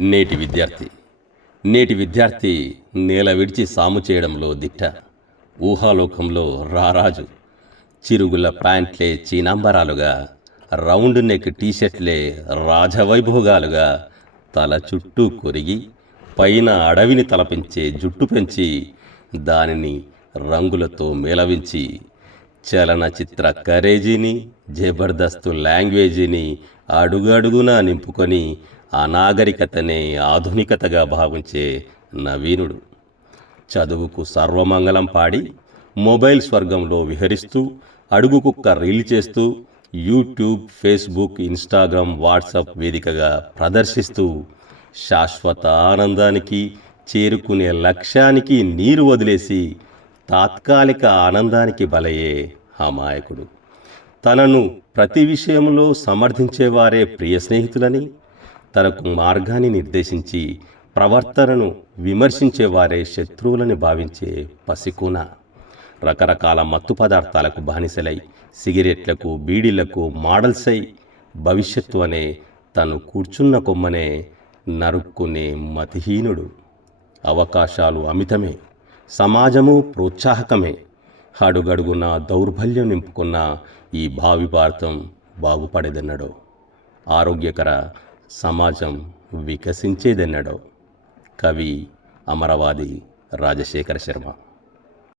నేటి విద్యార్థి. నేటి విద్యార్థి నేల విడిచి సాము చేయడంలో దిట్ట. ఊహాలోకంలో రారాజు. చిరుగుల ప్యాంట్లే చీనాంబరాలుగా. రౌండ్ నెక్ టీషర్ట్లే రాజవైభోగాలుగా తల చుట్టూ కొరిగి పైన అడవిని తలపించే జుట్టు పెంచి దానిని రంగులతో మేళవించి చలనచిత్ర కరేజీని జబర్దస్తు లాంగ్వేజీని అడుగడుగునా నింపుకొని అనాగరికతనే ఆధునికతగా భావించే నవీనుడు. చదువుకు సర్వమంగళం పాడి మొబైల్ స్వర్గంలో విహరిస్తూ అడుగు కుక్క రీల్ చేస్తూ యూట్యూబ్ ఫేస్బుక్ ఇన్స్టాగ్రామ్ వాట్సాప్ వేదికగా ప్రదర్శిస్తూ శాశ్వత ఆనందానికి చేరుకునే లక్ష్యానికి నీరు వదిలేసి తాత్కాలిక ఆనందానికి బలయ్యే అమాయకుడు. తనను ప్రతి విషయంలో సమర్థించేవారే ప్రియ స్నేహితులని తనకు మార్గాన్ని నిర్దేశించి ప్రవర్తనను విమర్శించేవారే శత్రువులని భావించే పసికూన. రకరకాల మత్తు పదార్థాలకు బానిసలై సిగరెట్లకు బీడీలకు మోడల్సై భవిష్యత్తు అనే తను కూర్చున్న కొమ్మనే నరుక్కునే మతిహీనుడు. అవకాశాలు అమితమే సమాజము ప్రోత్సాహకమే. అడుగడుగున దౌర్బల్యం నింపుకున్న ఈ భావి భారతం బాగుపడేదెన్నడో. ఆరోగ్యకర సమాజం వికసించేదెన్నడో. కవి అమరవాది రాజశేఖర శర్మ.